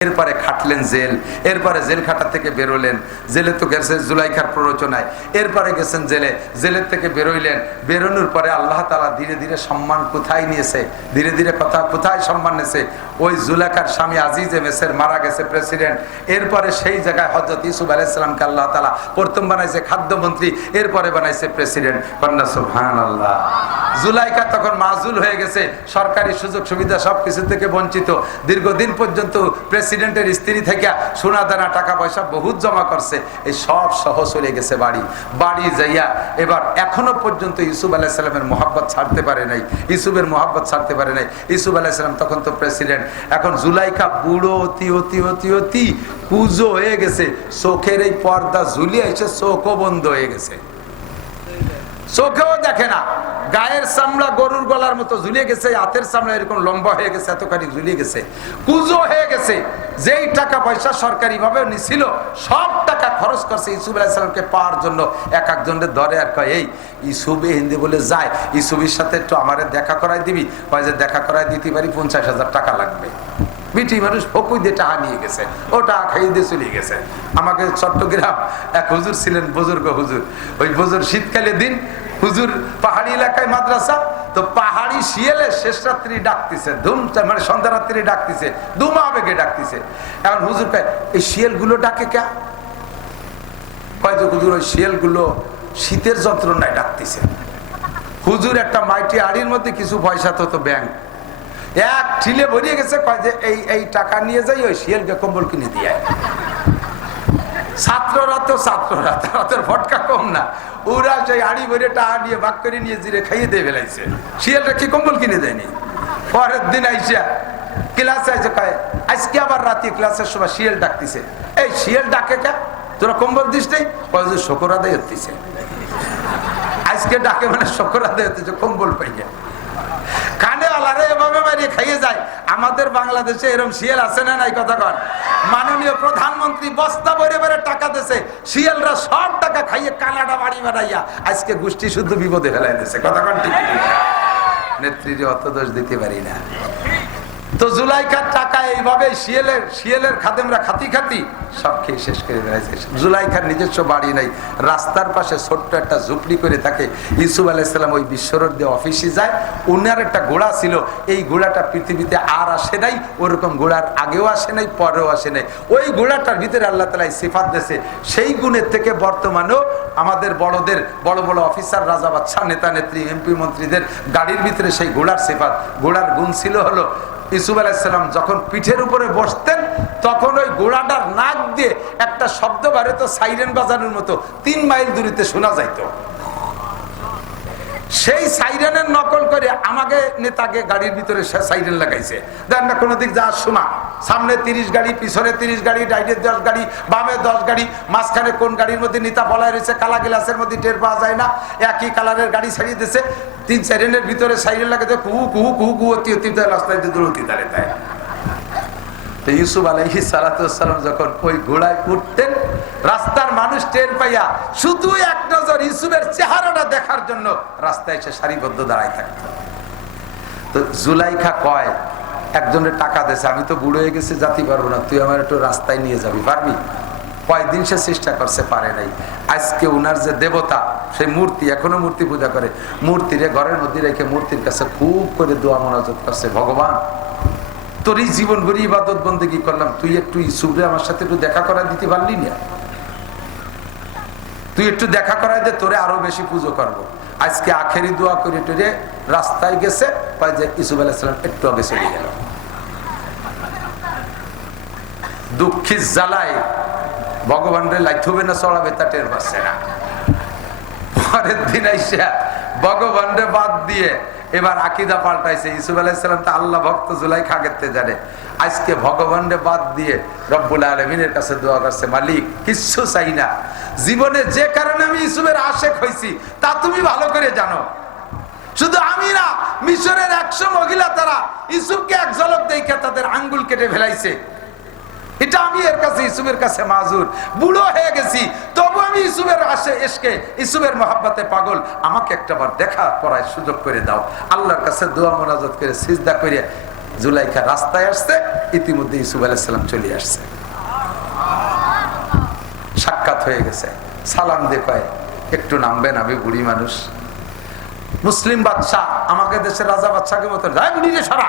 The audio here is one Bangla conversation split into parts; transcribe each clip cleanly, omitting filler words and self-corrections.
এরপরে খাটলেন জেল, এরপরে জেল খাটা থেকে বেরোলেন, জেলে তো গেছে জুলাইখার প্ররোচনায়, এরপরে গেছেন জেলে, জেলের থেকে বেরোইলেন, বেরোনোর পরে আল্লাহ তাআলা ধীরে ধীরে সম্মান কোথায় নিয়েছে, ধীরে ধীরে কোথায় সম্মান নিয়েছে, ওই জুলাইখার স্বামী আজিজে মেসের মারা গেছে প্রেসিডেন্ট, এরপরে সেই জায়গায় হযরত ইউসুফ আলাইহিস সালামকে আল্লাহ তাআলা প্রথম বানাইছে খাদ্যমন্ত্রী, এরপরে বানাইছে প্রেসিডেন্ট। কন্যা সুবহানাল্লাহ। জুলাইখা তখন মাজুল হয়ে গেছে, সরকারি সুযোগ সুবিধা সবকিছু থেকে বঞ্চিত, দীর্ঘদিন পর্যন্ত প্রেসিডেন্টের স্ত্রী থেকে সোনা দানা টাকা পয়সা বহুত জমা করছে, এই সব সহ চলে গেছে বাড়ি যাইয়া এবার এখনো পর্যন্ত ইউসুফ আলাইহিস সালামের মোহাব্বত ছাড়তে পারে নাই, ইউসুফের মোহাব্বত ছাড়তে পারে নাই। ইউসুফ আলাইহিস সালাম তখন তো প্রেসিডেন্ট, এখন জুলাইখা বুড়ো অতি কুজো হয়ে গেছে, চোখের এই পর্দা ঝুলিয়ে এসে চোখও বন্ধ হয়ে গেছে, চোখেও দেখে না, গায়ের চামড়া গরুর গলার মতো ঝুলিয়ে গেছে, হাতের চামড়া এরকম লম্বা হয়ে গেছে, এতখানি ঝুলিয়ে গেছে, কুজো হয়ে গেছে। যেই টাকা পয়সা সরকারি ভাবে নিছিল সব টাকা খরচ করছে ইউসুফ আলাইহিস সালামকে পাওয়ার জন্য। এক একজনের ধরে আর কয়, এই ইউসুফ হিন্দি বলে যায়, ইউসুফের সাথে একটু আমারে দেখা করাই দিবি, কয় যে দেখা করাই দিতে পারি 50,000 টাকা লাগবে। বিটি মানুষ ফকুই দিয়ে টাকা নিয়ে গেছে, ও টাকা খাইয়ে দিয়ে চলে গেছে। আমাকে চট্টগ্রাম এক হুজুর ছিলেন, বুজুর্গ হুজুর, ওই বুজুর শীতকালে দিন হুজুর পাহাড়ি এলাকায় মাদ্রাসা, তো পাহাড়ি শিয়ালে শেষ রাত্রি ডাকতেছে, মানে সন্ধ্যা রাত্রি ডাকতেছে, দুমা বেগে ডাকতেছে। এখন হুজুর কয়, এই শিয়াল গুলো ডাকে কে? কয় যে হুজুর ওই শিয়াল গুলো শীতের যন্ত্রণায় ডাকতেছে। হুজুর একটা মাইটি আড়ির মধ্যে কিছু পয়সা তো ব্যাংক এক ঠিলে ভরিয়ে গেছে, কয় যে এই টাকা নিয়ে যাই ওই শিয়ালকে কম্বল কিনে দিয়ে। ছাত্ররা তাদের ফটকা কম না, ওরা সেই আড়ি ভরে টাকা নিয়ে ভাগ করে নিয়ে জিরে খাইয়ে দিয়ে ফেলাইছে, শিয়ালটা কি কম্বল কিনে দেয়নি। পরের দিন আইসা ক্লাসে আইসে কয়, আজকে আবার রাতে ক্লাসের সময় শিয়াল ডাকতেছে। এই শিয়াল ডাকে কে? তোরা কম্বল দিস নেই? শকর আদায় হতেছে, আজকে ডাকে মানে শকর আদায় হতেছে, কম্বল পাইয়া। কানেওয়ালারা এভাবে মারিয়ে খাইয়ে যায়। আমাদের বাংলাদেশে এরকম শিয়াল আছে না নাই? কথা কন। মাননীয় প্রধানমন্ত্রী বস্তা ভরে ভরে টাকা দিয়েছে, শিয়ালরা সব টাকা খাইয়ে কানাডা বাড়ি বাড়াইয়া আজকে গোষ্ঠী শুদ্ধ বিপদে ফেলাই দিয়েছে। কথা কন ঠিক? নেত্রীর অত দোষ দিতে পারি না। তো জুলাইখার টাকা এইভাবে শিয়ালের খাদেমরা খাতি সব খেয়ে শেষ করে বেড়াইছে। জুলাইখার নিজস্ব বাড়ি নাই, রাস্তার পাশে ছোট্ট একটা ঝুপড়ি করে থাকে। ইউসুফ আলাইহিস সালাম ওই বিশ্বরোড দিয়ে অফিসে যায়, ওনার একটা ঘোড়া ছিল, এই ঘোড়াটা পৃথিবীতে আর আসে নাই, ওরকম ঘোড়ার আগেও আসে নাই, পরেও আসে নাই। ওই ঘোড়াটার ভিতরে আল্লাহ তাআলা সিফাত দিয়েছে, সেই গুণের থেকে বর্তমানেও আমাদের বড় বড় অফিসার, রাজা বাদশা, নেতা নেত্রী, এমপি মন্ত্রীদের গাড়ির ভিতরে সেই ঘোড়ার সিফাত। ঘোড়ার গুণ ছিল হলো, ইউসুফ আলাইহিস সালাম যখন পিঠের উপরে বসতেন তখন ওই ঘোড়াটার নাক দিয়ে একটা শব্দ বাড়ে, তো সাইরেন বাজানোর মতো 3 মাইল দূরিতে শোনা যাইতো। সেই সাইরেনের নকল করে আমাকে নেতাকে গাড়ির ভিতরে সাইরেন লাগাইছে, দেখ না কোনো দিক যাওয়ার শোনা, সামনে 30 গাড়ি, পিছনে 30 গাড়ি, ডাইনে 10 গাড়ি, বামে 10 গাড়ি, মাঝখানে কোন গাড়ির মধ্যে নেতা বলাই রয়েছে, কালা গ্লাসের মধ্যে টের পাওয়া যায় না, একই কালারের গাড়ি ছাড়িয়ে দিচ্ছে। 3 সাইরেনের ভিতরে সাইরেন লাগাতে কুহু কুহু কুহু কুহু অতি রাস্তায় দৌড়তি দাঁড়ায়। তো ইউসুফ আলাইহিস সালাম যখন ওই ঘোড়ায় উঠতেন, রাস্তার মানুষ টের পাইয়া শুধু এক নজর ইউসুফের চেহারাটা দেখার জন্য রাস্তায় এসে সারিবদ্ধ দাঁড়ায় থাকত। তো জুলাইখা কয়, একজনের টাকা দিয়েছে, আমি তো বুড়ো হয়ে গেছি, জাতি পারবো না, তুই আমার একটু রাস্তায় নিয়ে যাবি, পারবি? কয়েকদিন সে চেষ্টা করছে, পারে নাই। আজকে উনার যে দেবতা, সেই মূর্তি, এখনো মূর্তি পূজা করে, মূর্তিরে ঘরের মধ্যে রেখে মূর্তির কাছে খুব করে দোয়া মোনাজাত করছে, ভগবান তোর এই জীবন ভরি ইবাদত বন্দেগী করলাম, তুই একটু ইউসুফরে আমার সাথে একটু দেখা করাই দিতে পারলি না? তুই একটু দেখা করাই দে, তোরে আরো বেশি পুজো করবো। আজকে আখেরি দোয়া করে টেরে রাস্তায় গেছে, পাই যে ইউসুফ আলাইহিস সালাম একটু আগে চলে গেল। দুঃখীর জ্বালায় ভগবানরে লাইথবে না চড়াবে তা টের পাচ্ছে না। পরের দিন আইসা ভগবানরে বাদ দিয়ে এবার আকীদা পাল্টাইছে। ইউসুফ আলাইহিস সালাম তো আল্লাহ ভক্ত, জুলাইখা আগেতে জানে। আজকে ভগবানরে বাদ দিয়ে রব্বুল আলামিনের কাছে দোয়া করছে, মালিক কিচ্ছু চাই না, জীবনে যে কারণে আমি ইউসুফের আশেক হইছি তা তুমি ভালো করে জানো। শুধু আমি না, মিশরের 100 মহিলা তারা ইউসুফকে এক ঝলক দেখে তাদের আঙ্গুল কেটে ফেলাইছে। এটা আমি এর কাছে, ইউসুফের কাছে মাজুর, বুড়ো হয়ে গেছি, তবু আমি ইউসুফের এসকে, ইউসুফের মহব্বতে পাগল, আমাকে একটাবার দেখা করার সুযোগ করে দাও। আল্লাহর কাছে দোয়া মোনাজাত করে সিজদা করে জুলাইখা রাস্তায় আসছে, ইতিমধ্যে ইউসুফ আলাইহিস সালাম চলে আসছে। সাক্ষাৎ হয়ে গেছে, সালাম দিয়ে কয় একটু নামবেন, আমি বুড়ি মানুষ। মুসলিম বাদশা আমাকে দেশের রাজা বাদশাকে মতো যায় বুড়ি রে সারা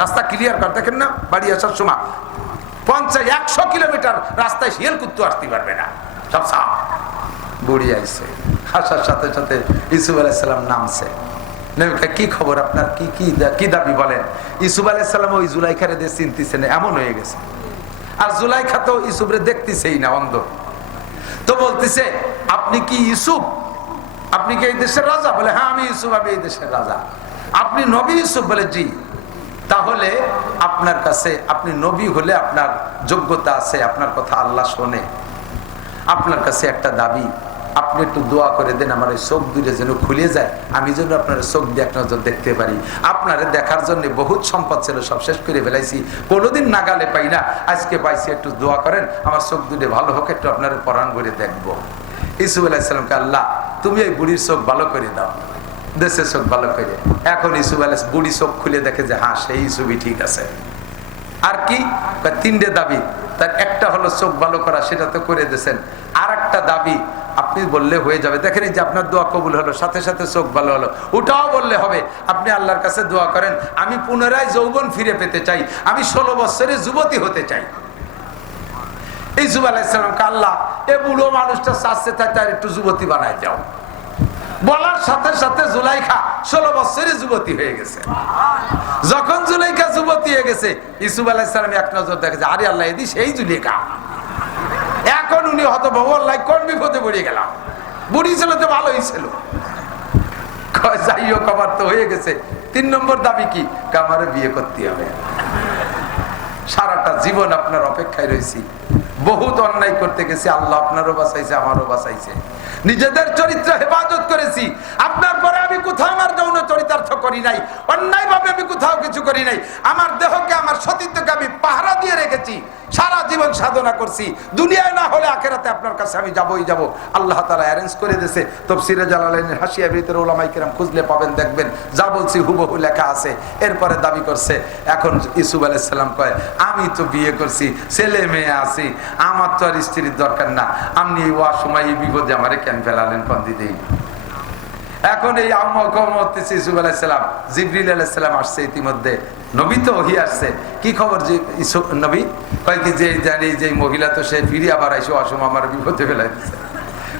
রাস্তা ক্লিয়ার কর, দেখেন না বাড়ি আসার সময় 50-100 কিলোমিটার রাস্তায় শিয়াল কুত্তু আসতে পারবে না, সব সাপ। বুড়ি আইছে, আসার সাথে সাথে ইউসুফ আলাইহিস সালাম নামছে। কি খবর আপনার, কি দাবি বলেন। ইউসুফ আলাইহিস সালাম ওই জুলাইখারে দিয়ে চিনতেছে না, এমন হয়ে গেছে। আর জুলাইখা তো ইউসুফরে দেখতেছেই না, অন্ধ। তো বলতেছে আপনি কি ইউসুফ, আপনি কি এই দেশের রাজা? বলে হ্যাঁ আমি ইউসুফ, আমি এই দেশের রাজা। আপনি নবী ইউসুফ? বলে জি। তাহলে আপনার কাছে, আপনি নবী হলে আপনার যোগ্যতা আছে, আপনার কথা আল্লাহ শোনে। আপনার কাছে একটা দাবি, আপনি একটু দোয়া করে দেন আমার এই চোখ দুটো যেন খুলে যায়, আমি যেন আপনার চোখ দিয়ে এক নজর দেখতে পারি। আপনারে দেখার জন্য বহুত সম্পদ ছিল, সব শেষ করে ফেলাইছি, কোনোদিন নাগালে পাই না, আজকে পাইছি, একটু দোয়া করেন আমার চোখ দুটো ভালো হোক, একটু আপনার পরাণ করে দেখবো। ইউসুফ আলাইহিস সালামকে আল্লাহ তুমি এই বুড়ির চোখ ভালো করে দাও, দেশের চোখ ভালো করে। এখন ইউসুফ আলাইহিস বুড়ি চোখ খুলে দেখে যে হ্যাঁ সেই ইউসুফই ঠিক আছে। আর কি 3টে দাবি, তার একটা হলো চোখ ভালো করা, সেটা তো করে দিয়েছেন। আর একটা দাবি আপনি বললে হয়ে যাবে, দেখেন এই যে আপনার দোয়া কবুল হলো, সাথে সাথে চোখ ভালো হলো, ওটাও বললে হবে। আপনি আল্লাহর কাছে দোয়া করেন আমি পুনরায় যৌবন ফিরে পেতে চাই, আমি 16 বছরে যুবতী হতে চাই। ইউসুফ আলাইহিস সালামকে আল্লাহ এ বুড়ো মানুষটা চাচ্ছে তার একটু যুবতী বানায় দাও। বলার সাথে সাথে জুলাইখা 16 বছরে যুবতী হয়ে গেছে। যখন জুলাইখা যুবতী হয়ে গেছে, ইউসুফ আলাইহিস সালাম এক নজর দেখেছে, আরে আল্লাহ এদি সেই জুলাইখা। এখন উনি হতভম্ব, আল্লাহ কোন বিপদে পড়ে গেলাম, বুড়ি ছিল তো ভালোই ছিল। যাই হোক আমার তো হয়ে গেছে। 3 নম্বর দাবি কি, আমারে বিয়ে করতে হবে। সারাটা জীবন আপনার অপেক্ষায় রয়েছি, বহুত অন্যায় করতে গেছি, আল্লাহ আপনারও বাঁচাইছে আমারও বাঁচাইছে, নিজেদের চরিত্র হেফাজত করেছি। আপনার পরে আমি কোথাও আমার যৌন চরিতার্থ করি নাই, অন্যায় ভাবে আমি কোথাও কিছু করি নাই। আমার দেহকে, আমার সতীত্বকে আমি পাহারা দিয়ে রেখেছি, সারা জীবন সাধনা করছি। দুনিয়ায় না হলে আখিরাতে আপনার কাছে আমি যাবই যাব। আল্লাহ তাআলা অ্যারেঞ্জ করে দিয়েছে। তাফসীরে জালালাইনের হাসিয়ার ভিতরে উলামায়ে কেরাম খুঁজলে পাবেন, দেখবেন যা বলছি হুবহু লেখা আছে। এরপরে দাবি করছে, এখন ইউসুফ আলাইহিস সালাম কয় আমি তো বিয়ে করছি, ছেলে মেয়ে আছি, আমার তো আর স্ত্রীর দরকার না, আপনি এই সময় এই বিপদে আমারে কেন ফেলালেন পন্দি দেই। এখন এই ইউসুফ আলাইহিস সালাম, জিবরিল আলাইহিস সালাম আসছে ইতিমধ্যে, নবী তো ওহী আসছে। কি খবর যে নবী? কয় কি যে জানি যে মহিলা তো সে ফিরে আবার আইসো, অসময় আমার বিপদে ফেলাই দিচ্ছে।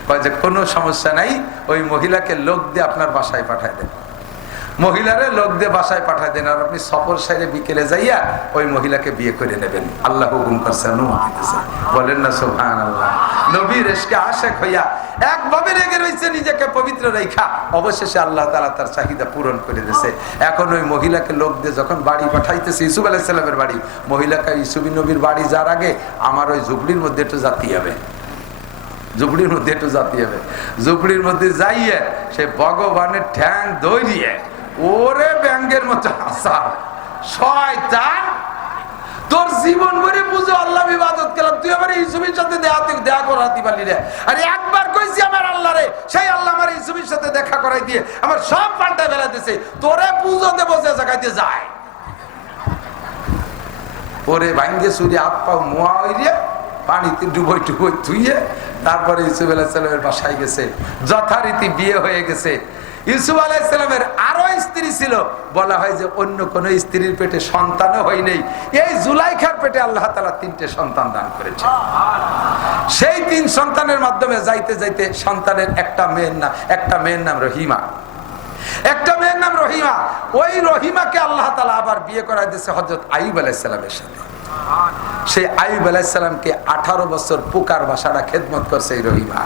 কয় যে কোনো সমস্যা নাই, ওই মহিলাকে লোক দিয়ে আপনার বাসায় পাঠায় দেন, মহিলারে লোক দিয়ে বাসায় পাঠায় দেন, আর আপনি সফর সাইরে বিকেলে যাইয়া ওই মহিলাকে বিয়ে করে নেবেন। আল্লাহ হুকুম করছেন, বলেন না সুবহানাল্লাহ। নবীর ইশকে আশিক হইয়া একভাবে রেগে রইছে, নিজেকে পবিত্র রেখা, অবশেষে আল্লাহ তাআলা তার চাহিদা পূরণ করে দিয়েছে। এখন ওই মহিলাকে লোক দিয়ে যখন বাড়ি পাঠাইতেছে, ইউসুফ আলাইহিস সালামের বাড়ি, মহিলাকে ইউসুফ নবীর বাড়ি যাওয়ার আগে আমার ওই ঝুপড়ির মধ্যে একটু যেতে হবে, ঝুপড়ির মধ্যে একটু যেতে হবে। ঝুপড়ির মধ্যে যাইয়ে সে ভগবানের ঠ্যাং দৌড়িয়ে, ওরে ব্যাঙ্গের মতো আসা শয়তান, তোর জীবন ভরে বুঝো আল্লাহ ইবাদত করলাম, তুই আমার ইউসুফের সাথে দেখা করাতে পারলি রে। আরে একবার কইছি আমার আল্লাহ রে, সেই আল্লাহ আমার ইউসুফের সাথে দেখা করাই দিয়ে আমার সব পাল্টা ফেলা দিয়েছে, তোরে পুজো দেবো যে জায়গাতে যায়। ওরে ভাঙ্গে চুরি হাত পাও মোয়া হইলে পানিতে ডুবোই টুবোই ধুইয়ে তারপরে ইউসুফ আলাইহিস সালামের বাসায় গেছে। যথারীতি বিয়ে হয়ে গেছে। ইউসুফ আলাইহিস সালামের আরো স্ত্রী ছিল, বলা হয় যে অন্য কোন স্ত্রীর পেটে সন্তানও হয় নাই, এই জুলাইখার পেটে আল্লাহ তাআলা 3টে সন্তান দান করেছে। সেই 3 সন্তানের মাধ্যমে যাইতে যাইতে সন্তানের একটা মেয়ের নাম রহিমা, একটা মেয়ের নাম রহিমা। ওই রহিমাকে আল্লাহ তাআলা আবার বিয়ে করাই দিয়েছে হযরত আইয়ুব আলাইহিস সালামের সাথে। সেই আইয়ুব আলাইহিস সালামকে 18 বছর পুকার বাসাটা খেদমত করছে এই রহিমা,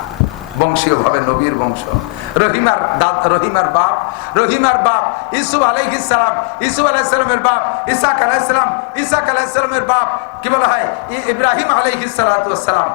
বংশীয় ভাবে নবীর বংশ। রহিমার বাপ ইউসুফ আলাইহিস সালাম, ইউসুফ আলাইহিস সালামের বাপ ইসহাক আলাইহিস সালাম, ইসহাক আলাইহিস সালামের বাপ কি বলা হয় ইব্রাহিম আলাইহিস সালাতু ওয়াস সালাম।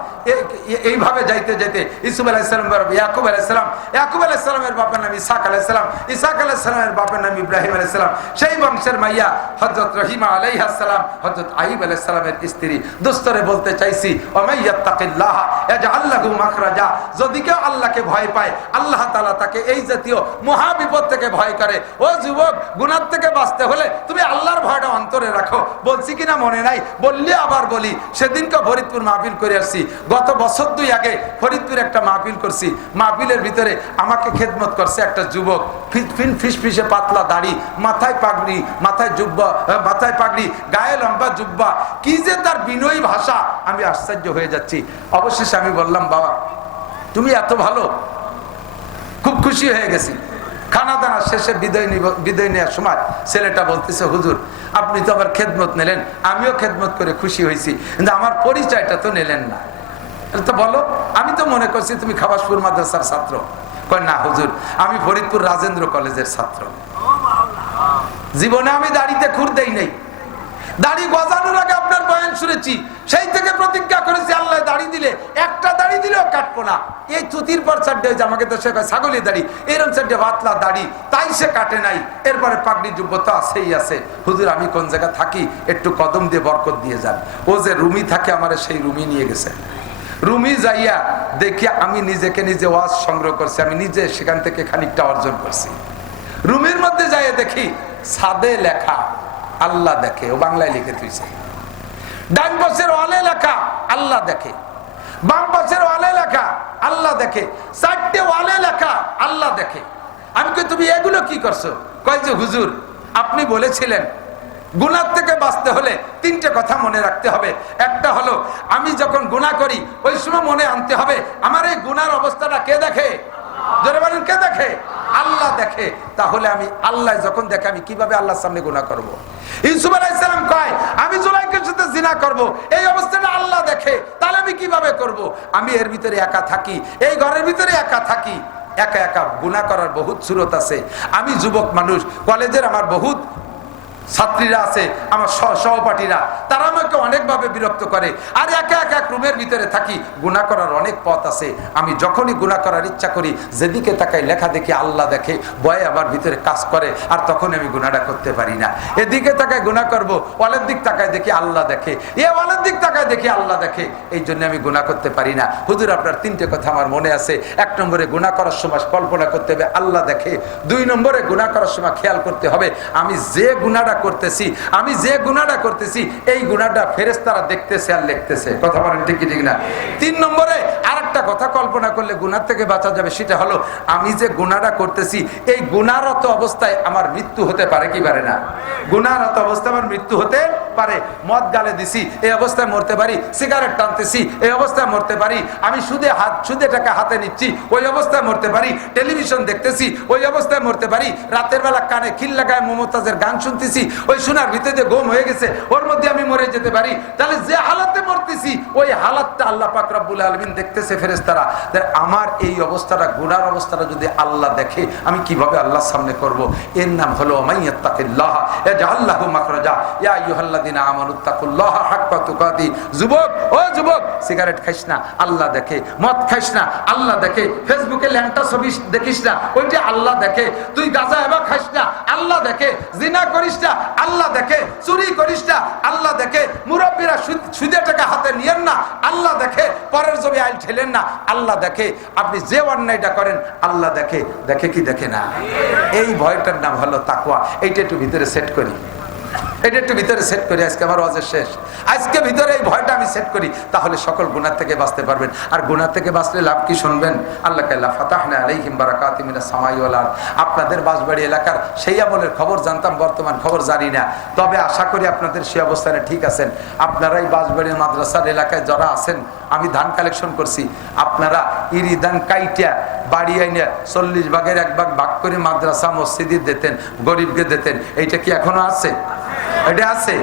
এইভাবে যাইতে যাইতে ইউসুফ আলাইহিস সালামের বাপ ইয়াকুব আলাইহিস সালাম, ইয়াকুব আলাইহিস সালামের বাপের নাম ইসহাক আলাইহিস সালাম, ইসহাক আলাইহিস সালামের বাপের নাম ইব্রাহিম আলাইহিস সালাম। সেই বংশের মাইয়া হযরত রহিমা আলাইহিস সালাম, হযরত আইয়ুব আলাইহিস সালামের স্ত্রী। দোস্তরে বলতে চাইছি, ওয়া মাইয়াত্তাকিল্লাহ ইয়াজআল লাহু মাখরাজা, যদি কেউ আল্লাহকে ভয় পায়, আল্লাহ তাআলা তাকে এই জাতীয় মহা বিপদ থেকে ভয় করে। ও যুবক, গুনাহ থেকে বাঁচতে হলে তুমি আল্লাহর ভয়টা অন্তরে রাখো। বলছি কিনা মনে নাই, বললে আবার বলি। সেদিনকে ফরিদপুর মাহফিল করে আসছি, গত বছর 2 আগে ফরিদপুর একটা মাহফিল করছি। মাহফিলের ভিতরে আমাকে খেদমত করছে একটা যুবক, ফিসফিসে পাতলা দাড়ি, মাথায় পাগড়ি, মাথায় জুব্বা, মাথায় পাগড়ি, গায়ে লম্বা জুব্বা, কি যে তার বিনয়ী ভাষা, আমি আশ্চর্য হয়ে যাচ্ছি। অবশেষে আমি বললাম, বাবা তুমি এত ভালো, খুব খুশি হয়ে গেছি। খানা দানা শেষে বিদায় নেওয়ার সময় ছেলেটা বলতেছে, হুজুর আপনি তো আবার খেদমত নিলেন, আমিও খেদমত করে খুশি হয়েছি, কিন্তু আমার পরিচয়টা তো নিলেন না। তো বলো, আমি তো মনে করছি তুমি খাবাসপুর মাদ্রাসার ছাত্র। কয় না হুজুর, আমি ফরিদপুর রাজেন্দ্র কলেজের ছাত্র। জীবনে আমি দাড়িতে খুর দেই নাই। দাড়ি গজানোর আগে আপনার বয়ান শুনেছি, সেই থেকে প্রতিজ্ঞা করেছি আল্লাহ দাড়ি দিলে, একটা দাড়ি দিলেও কাটবো না। এই চুতির পর চারটে যে আমাকে তো সে ছাগলের দাড়ি, এরকম চারটে পাতলা দাড়ি, তাই সে কাটে নাই। এরপরে পাগড়ি যুব্ব তো আছেই আছে। হুজুর আমি কোন জায়গা থাকি, একটু কদম দিয়ে বরকত দিয়ে যান। ও যে রুমি থাকে, আমার সেই রুমি নিয়ে গেছে। রুমি যাইয়া দেখি আমি নিজেকে নিজে ওয়াজ সংগ্রহ করছি, আমি নিজে সেখান থেকে খানিকটা অর্জন করছি। রুমির মধ্যে যাইয়া দেখি ছাদে লেখা আল্লাহ দেখে, ও বাংলায় লিখে তুইছে। ডান পাশের ওয়ালে লেখা আল্লাহ দেখে, বাম পাশের ওয়ালে লেখা আল্লাহ দেখে, 4টে ওয়ালে লেখা আল্লাহ দেখে। আমি কই তুমি এগুলো কি করছো? কয় যে হুজুর আপনি বলেছিলেন গুনাহ থেকে বাঁচতে হলে 3টে কথা মনে রাখতে হবে। একটা হলো আমি যখন গুনাহ করি ওই সময় মনে আনতে হবে আমার এই গুনার অবস্থাটা কে দেখে? জোরে বলেন, কে দেখে? আল্লাহ দেখে। তাহলে আমি আল্লাহ যখন দেখে আমি কিভাবে আল্লাহর সামনে গুনাহ করব? ইউসুফ আলাইহিস সালাম কয় আমি জুলাইখার সাথে জিনা করব, এই অবস্থাটা আল্লাহ দেখে, তাহলে আমি কিভাবে করব? আমি এর ভিতরে একা থাকি, এই ঘরের ভিতরে একা থাকি, একা একা গুনাহ করার বহুত সুরত আছে। আমি যুবক মানুষ, কলেজের আমার বহুত ছাত্রীরা আছে, আমার সহপাঠীরা, তারা আমাকে অনেকভাবে বিরক্ত করে। আর একা একা এক রুমের ভিতরে থাকি, গুনাহ করার অনেক পথ আছে। আমি যখনই গুনাহ করার ইচ্ছা করি, যেদিকে তাকাই লেখা দেখি আল্লাহ দেখে, ভয়ে আমার ভিতরে কাজ করে, আর তখন আমি গুনাহটা করতে পারি না। এদিকে তাকায় গুনাহ করব, ওয়ালের দিক তাকায় দেখি আল্লাহ দেখে, ওয়ালের দিক তাকায় দেখি আল্লাহ দেখে, এই জন্য আমি গুনাহ করতে পারি না। হুজুর আপনার 3টে কথা আমার মনে আছে। 1 নম্বরে গুনাহ করার সময় কল্পনা করতে হবে আল্লাহ দেখে। 2 নম্বরে গুনাহ করার সময় খেয়াল করতে হবে আমি যে গুনাহটা করতেছি, আমি যে গুনাহটা করতেছি এই গুনাহটা ফেরেশতারা দেখতেছে আর লিখতেছে। কথা বলেন ঠিক কি ঠিক না? 3 নম্বরে আরেকটা কথা কল্পনা করলে গুনাহ থেকে বাঁচা যাবে, সেটা হলো আমি যে গুনাহটা করতেছি এই গুনাহরত অবস্থায় আমার মৃত্যু হতে পারে কি পারে না? গুনাহরত অবস্থায় আমার মৃত্যু হতে পারে। মদ গালে দিছি, এই অবস্থায় মরতে পারি। সিগারেট টানতেছি, এই অবস্থায় মরতে পারি। আমি সুদে টাকা হাতে নিচ্ছি, ওই অবস্থায় মরতে পারি। টেলিভিশন দেখতেছি, ওই অবস্থায় মরতে পারি। রাতের বেলা কানে খিল লাগায় মমতাজের গান শুনতেছি, ওই শোনার ভিতরে যে ঘুম হয়ে গেছে ওর মধ্যে আমি মরে যেতে পারি। তাহলে যে হালাতে মরতেছি ওই হালাতটা আল্লাহ পাক রব্বুল আলামিন দেখতেছে, ফেরেশতারা। আমার এই অবস্থাটা, গুনার অবস্থাটা যদি আল্লাহ দেখে আমি কিভাবে আল্লাহর সামনে করব? এর নাম হলো মাইয়াত্তাকিল্লাহ ইয়াজআল লাহু মাখরাজা। ইয়া আইয়ুহাল্লাযিনা আমানুত্তাকুল্লাহা হাক্কা তুকাতি। যুবক, ও যুবক, সিগারেট খাইস না, আল্লাহ দেখে। মদ খাইস না, আল্লাহ দেখে। ফেসবুকে ল্যাংটা ছবি দেখিস না, ওইটা আল্লাহ দেখে। তুই গাঁজা এবার খাইস না, আল্লাহ দেখে। জিনা করিস না, আল্লাহ দেখে। চুরি করিস না, আল্লাহ দেখে। মুরব্বীরা সুদে টাকা হাতে নিয়েন না, আল্লাহ দেখে। পরের জমি আইল ঠেলেন না, আল্লাহ দেখে। আপনি যে অন্যায়টা করেন আল্লাহ দেখে। দেখে কি দেখে না? এই ভয়টার নাম হলো তাকওয়া। এইটা একটু ভিতরে সেট করি, এটা একটু ভিতরে সেট করি। আজকে আমার ওয়াজের শেষ, আজকে ভিতরে এই ভয়টা আমি সেট করি, তাহলে সকল গুনাহ থেকে বাঁচতে পারবেন। আর গুনাহ থেকে বাঁচলে লাভ কি শুনবেন? আল্লাহ কাল্লা ফাতাহনা আলাইহিম বারাকাতিম মিনাস সামাই ওয়াল আরদ। আপনাদের বাঁশবাড়ি এলাকার সেই আমলের খবর জানতাম, বর্তমান খবর জানি না, তবে আশা করি আপনাদের সেই অবস্থানে ঠিক আছেন। আপনারা এই বাঁশবাড়ির মাদ্রাসার এলাকায় যারা আছেন, আমি ধান কালেকশন করছি, আপনারা ইরি ধান কাইটা বাড়ি আইনে 40 ভাগের 1 ভাগ ভাগ করে মাদ্রাসা মসজিদে দিতেন, গরিবকে দিতেন। এইটা কি এখনো আছে? এটা আছে।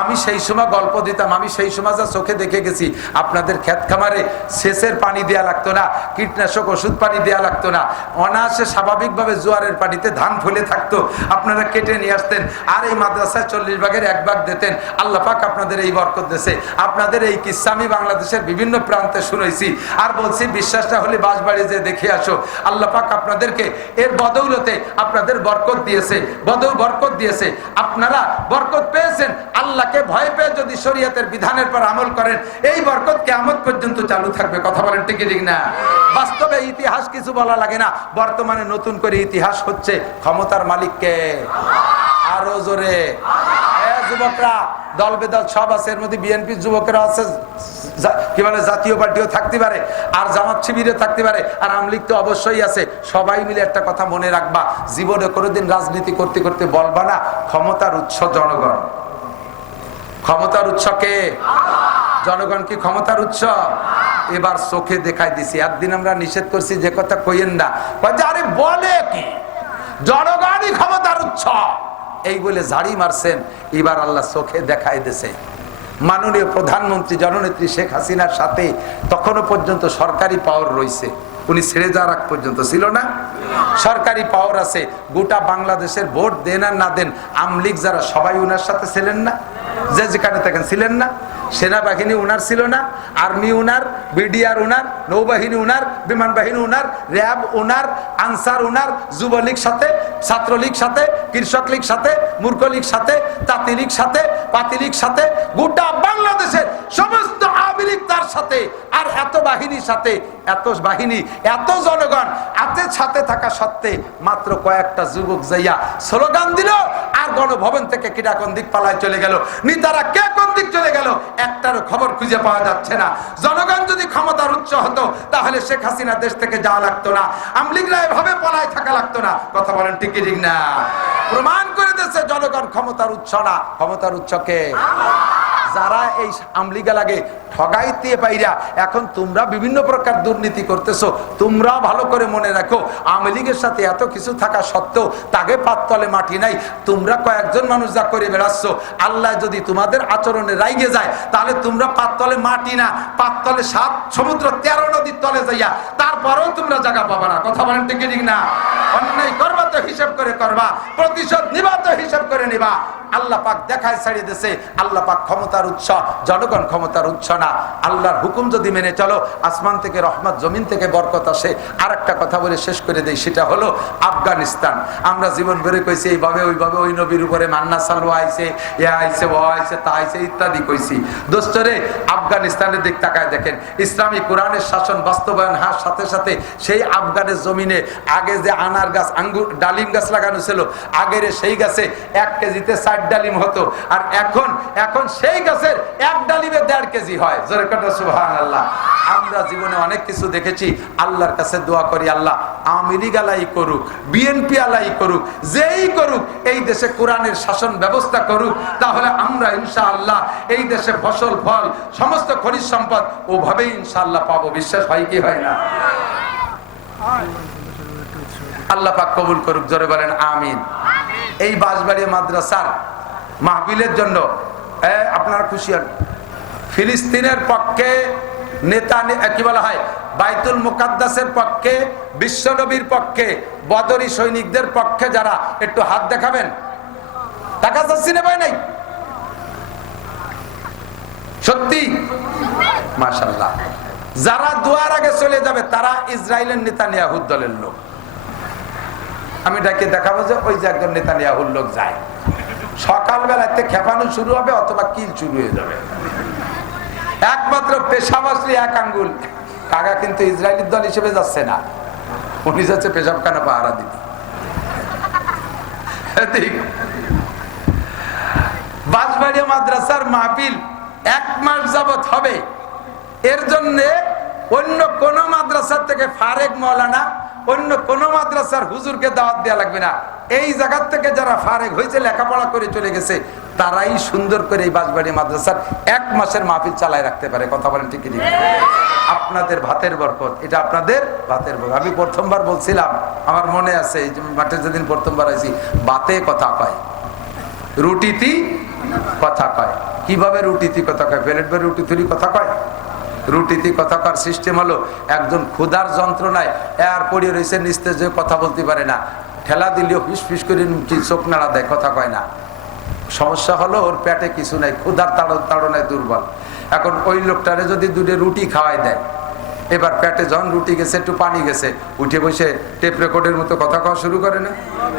আমি সেই সময় গল্প দিতাম, আমি সেই সময় যা চোখে দেখে গেছি, আপনাদের ক্ষেত খামারে সেচের পানি দেয়া লাগতো না, কীটনাশক ওষুধ পানি দেয়া লাগতো না, অনায়াসে স্বাভাবিকভাবে জোয়ারের পানিতে ধান ফলে থাকতো, আপনারা কেটে নিয়ে আসতেন। আর এই মাদ্রাসায় 40 ভাগের 1 ভাগ দিতেন। আল্লাহ পাক আপনাদের এই বরকত দিয়েছে। আপনাদের এই কিস্সা আমি বাংলাদেশের বিভিন্ন প্রান্তে শুনেছি, আর বলছি বিশ্বাসটা হলে বাঁশবাড়ি যে দেখে আসো। আল্লাহ পাক আপনাদেরকে এর বদৌলতে আপনাদের বরকত দিয়েছে, বরকত দিয়েছে। আপনারা বরকত পেয়েছেন, আল্লাহকে ভয় পেয়ে যদি শরীয়তের বিধানের পর আমল করেন, এই বরকত কিয়ামত পর্যন্ত চালু থাকবে। কথা বলেন ঠিক ঠিক না? বাস্তবে ইতিহাস কিছু বলা লাগে না, বর্তমানে নতুন করে ইতিহাস হচ্ছে। ক্ষমতার মালিককে আরো জোরে যুবকরা দল বেদল সব আছে, এর মধ্যে বিএনপির যুবকেরা আছে, কি বলে জাতীয় পার্টিও থাকতে পারে, আর জামাত শিবিরে থাকতে পারে, আর আওয়ামী লীগ তো অবশ্যই আছে। সবাই মিলে একটা কথা মনে রাখবা, জীবনে কোনোদিন রাজনীতি করতে করতে বলবা না ক্ষমতার উৎস জনগণ। ক্ষমতার উৎস কে? জনগণ কি ক্ষমতার উৎস? এবার চোখে দেখাই দিছি। একদিন আমরা নিষেধ করছি যে কথা কইেন না, আরে বলে কি জনগণই ক্ষমতার উৎস, এই বলে ঝাড়ি মারছেন। এবার আল্লাহ চোখে দেখাই দিছে। মাননীয় প্রধানমন্ত্রী জননেত্রী শেখ হাসিনার সাথে তখনও পর্যন্ত সরকারি পাওয়ার রয়েছে, উনি ছেড়ে যাওয়ার আগ পর্যন্ত ছিল না? সরকারি পাওয়ার আছে। গোটা বাংলাদেশের ভোট দেন আর না দেন, আওয়ামী লীগ যারা সবাই উনার সাথে ছিলেন না, যে যেখানে থাকেন ছিলেন না? সেনাবাহিনী উনার ছিল না, আর্মি উনার, বিডিআর উনার, নৌবাহিনী উনার, বিমান বাহিনী উনার, র্যাব উনার, আনসার উনার, যুবলীগ সাথে, ছাত্রলীগ সাথে, কৃষক লীগ সাথে, মূর্খ লীগ সাথে, তাঁতি লীগ সাথে, পাতি লীগ সাথে, গোটা বাংলাদেশের সমস্ত আওয়ামী লীগ তার সাথে। আর এত বাহিনীর সাথে, এত বাহিনী, এত জনগণ এত সাথে থাকা সত্ত্বে মাত্র কয়েকটা যুবক যাইয়া স্লোগান দিল, আর গণভবন থেকে কিনা কোন দিক পালায় চলে গেল, নেতারা কে কোন দিক চলে গেল, একটারও খবর খুঁজে পাওয়া যাচ্ছে না। জনগণ যদি ক্ষমতার উৎস হতো তাহলে শেখ হাসিনা দেশ থেকে যাওয়া লাগতো না, আওয়ামী লীগরা এভাবে পলায় থাকা লাগতো না। কথা বলেন ঠিক ঠিক না? প্রমাণ করে দিয়েছে জনগণ ক্ষমতার উৎস না। ক্ষমতার উৎসকে যারা এই আমলিগা লাগে ঠগাইতে পাইরা এখন তোমরা বিভিন্ন প্রকার দুর্নীতি করতেছো, তোমরা ভালো করে মনে রাখো আওয়ামী লীগের সাথে এত কিছু থাকা সত্ত্বেও তাকে পাততলে মাটি নাই। তোমরা কয়েকজন মানুষ যা করে বেড়াচ্ছ, আল্লাহ যদি তোমাদের আচরণে রাইগে যায় তাহলে তোমরা পাততলে মাটি না, পাততলে 7 সমুদ্র 13 নদীর তলে যাইয়া তারপরেও তোমরা জায়গা পাবা না। কথা বলেন ঠিক ঠিক না? অন্যায় করবা তো হিসাব করে করবা, প্রতিশোধ নিবা তো হিসাব করে নিবা। আল্লাহ পাক দেখায় ছাড়িয়ে দিয়েছে আল্লাহ পাক ক্ষমতার উৎস, জনগণ ক্ষমতার উৎস না। আল্লাহর হুকুম যদি মেনে চলো আসমান থেকে রহমত, জমিন থেকে বরকত আসে। আর একটা কথা বলে শেষ করে দেই, সেটা হলো আফগানিস্তান। আমরা জীবন ভরে কইছি এইভাবে ওইভাবে, ওই নবীর উপরে মান্না সালু আইছে, এ আইছে, ও আইছে, তা আইছে ইত্যাদি কইছি। দোস্তরে আফগানিস্তানের দিক তাকায় দেখেন, ইসলামী কোরআনের শাসন বাস্তবায়ন হওয়ার সাথে সাথে সেই আফগানের জমিনে আগে যে আনার গাছ, আঙ্গুর, ডালিম গাছ লাগানো ছিল, আগের সেই গাছে 1 কেজিতে 4 ডালিম হতো, আর এখন সেই গাছের 1 ডালিমে 1.5 কেজি হয়। জোরে কথা সুবহানাল্লাহ। আমরা জীবনে অনেক কিছু দেখেছি। আল্লাহর কাছে দোয়া করি, আল্লাহ আওয়ামী লীগ আলাই করুক, বিএনপি আলাই করুক, যেই করুক, এই দেশে কোরআনের শাসন ব্যবস্থা করুক, তাহলে আমরা ইনশাআল্লাহ এই দেশে ফসল, ফল, সমস্ত খনিজ সম্পদ ওভাবেই ইনশাআল্লাহ পাবো। বিশ্বাস হয় কি হয় না? আল্লাহ পাক কবুল করুক। জোরে বলেন আমিন। এই বাঁশবাড়ি মাদ্রাসার মাহফিলের জন্য আপনারা খুশি হন। ফিলিস্তিনের পক্ষে নেতা, কি বলা হয়, বাইতুল মুকাদ্দাসের পক্ষে, বিশ্বনবীর পক্ষে, বদরি সৈনিকদের পক্ষে যারা, একটু হাত দেখাবেন। টাকা চাচ্ছি না ভাই, নাই সত্যি মাশাআল্লাহ। যারা দুয়ার আগে চলে যাবে তারা ইসরায়েলের নেতানিয়াহুর দলের লোক। আমি ডাকে দেখাবো যে ওই যে একজন নেতানিয়াহুর লোক যায়, সকালবেলাতে খেপানো শুরু হবে অথবা কিল শুরু হয়ে যাবে। একমাত্র পেশাব আসলে 1 আঙ্গুল। কাকা কিন্তু ইসরায়েলের দল হিসেবে যাচ্ছে না, উনি যাচ্ছে পেশাবখানা পাহারা দিতে। বাঁশবাড়িয়া মাদ্রাসার মাহফিল 1 মাস যাবত হবে। এর জন্য অন্য কোন মাদ্রাসার থেকে ফারেক মৌলানা, অন্য কোন মাদ্রাসার হুজুরকে দাওয়াত দেওয়া লাগবে না। এই জায়গা থেকে যারা ফারেক হয়েছে, লেখাপড়া করে চলে গেছে, তারাই সুন্দর করে এই বাঁশবাড়ি মাদ্রাসার 1 মাসের মাহফিল চালায় রাখতে পারে। কথা বলেন ঠিক কি? আপনাদের ভাতের বরকত, এটা আপনাদের ভাতের বরকত। আমি প্রথমবার বলছিলাম, আমার মনে আছে, এই মাঠে যেদিন প্রথমবার আইছি, বাতে কথা কয়, রুটিতি কথা কয়। কিভাবে রুটিতি কথা কয়? প্লেট ভরে রুটি তুলি কথা কয়? রুটিতে কথা কর সিস্টেম হলো, একজন ক্ষুধার যন্ত্রণায় এর পড়ে রয়েছে, নিস্তেজ হয়ে কথা বলতে পারে না, ঠেলা দিলেও ফিস ফিস করে চোখ নাড়া দেয়, কথা কয় না। সমস্যা হলো ওর পেটে কিছু নাই, ক্ষুধার তাড়নায় দুর্বল। এখন ওই লোকটারে যদি 2 রুটি খাওয়াই দেয়, এবার পেটে যখন রুটি গেছে, একটু পানি গেছে, উঠে বসে টেপ রেকর্ডের মতো কথা কওয়া শুরু করে না।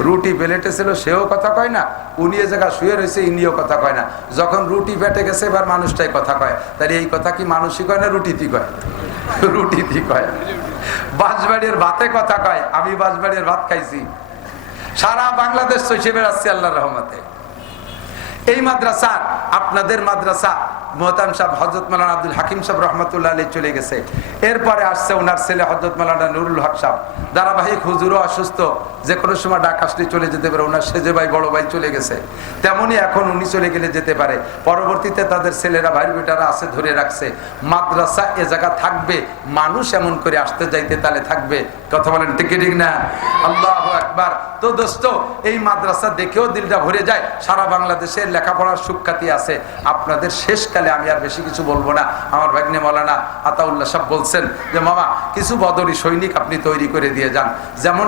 রুটি প্লেটে ছিল, সেও কথা কয় না, উনি এ জায়গা শুয়ে রয়েছে, ইনিও কথা কয় না। যখন রুটি পেটে গেছে, এবার মানুষটাই কথা কয়। তাহলে এই কথা কি মানুষই কয় না রুটিতে কয়? রুটিতে কয়। বাঁশবাড়ির ভাতে কথা কয়, আমি বাঁশবাড়ির ভাত খাইছি। সারা বাংলাদেশ চষে বেড়াচ্ছে আল্লাহর রহমতে। এই মাদ্রাসা, আপনাদের মাদ্রাসা, মোহতাম সাহেব হযরত মাওলানা আব্দুল হাকিম সাহেব রহমতুল্লাহ আলাইহি চলে গেছে। এরপরে আসছে ওনার ছেলে হযরত মাওলানা নুরুল হক সাহেব। ধারাবাহিক হুজুরও অসুস্থ, যে কোনো সময় ডাক আসলে চলে যেতে পারে। ওনার সেজে ভাই, বড় ভাই চলে গেছে, তেমনি এখন উনি চলে গেলে যেতে পারে। পরবর্তীতে তাদের ছেলেরা, ভাই বেটারা আছে, ধরে রাখছে মাদ্রাসা এ জায়গা থাকবে, মানুষ এমন করে আসতে যাইতে তাহলে থাকবে। কথা বলেন ঠিক ঠিক না? আল্লাহু আকবার। তো দোস্ত, এই মাদ্রাসা দেখেও দিলটা ভরে যায়। সারা বাংলাদেশের লেখাপড়ার সুখ্যাতি আছে। আপনাদের শেষকালে আমি আর বেশি কিছু বলবো না। আমার ভাগ্নে মাওলানা আতাউল্লাহ সাহেব বলছেন যে মামা, কিছু বদরি সৈনিক আপনি তৈরি করে দিয়ে যান। যেমন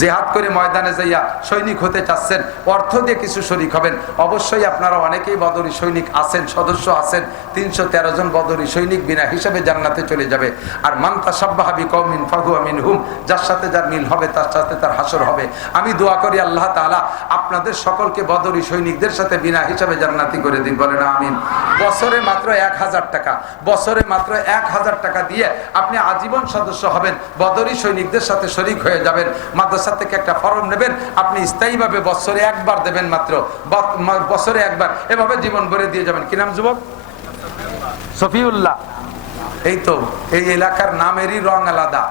জেহাদ করে ময়দানে যাইয়া সৈনিক হতে চাচ্ছেন, অর্থ দিয়ে কিছু শরিক হবেন। অবশ্যই আপনারা অনেকেই বদরি সৈনিক আছেন, সদস্য আছেন। 313 জন বদরি সৈনিক বিনা হিসাবে জান্নাতে চলে যাবে। আর মান তাশাব্বাহা বিকওমিন ফাহুয়া মিনহুম, যার সাথে যার মিল হবে তার সাথে তার হাসর হবে। আমি দোয়া করি আল্লাহ তাআলা আপনাদের সকলকে বদরি সৈনিকদের সাথে বিনা হিসাবে জান্নাতি করে দিন, বলেন আমিন। বছরে মাত্র 1000 টাকা, বছরে মাত্র 1000 টাকা দিয়ে আপনি আজীবন সদস্য হবেন, বদরি সৈনিকদের সাথে শরিক হয়ে যাবেন। মাদ্রাসা থেকে একটা ফরম নেবেন, আপনি স্থায়ীভাবে বছরে একবার দেবেন, মাত্র বছরে একবার, এভাবে জীবন ভরে দিয়ে যাবেন। কি নাম যুবক? সফিউল্লাহ। এই তো, এই এলাকার নামেরই রং আলাদা।